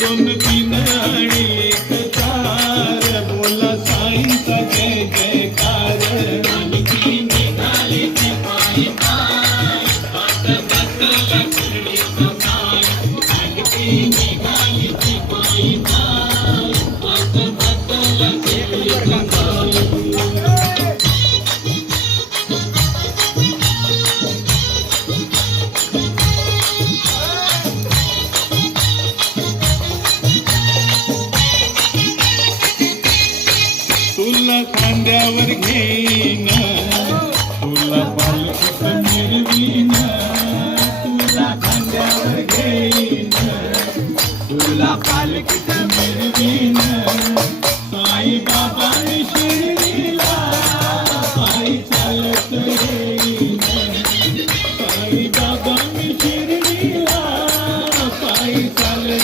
दोन तीन आणि एक चार बोला साईंचा जय जयकार पालखी निघाली ती पायी पाय वाट बसला शिर्डीचा पाय पालखी निघाली ती पायी पाय वाट बसला शिर्डीचा पाय तुला खांद्यावर घेईन तुला पालखीत मिरवीन तुला खांद्यावर घेईन तुला पालखीत मिरवीन साई बाबा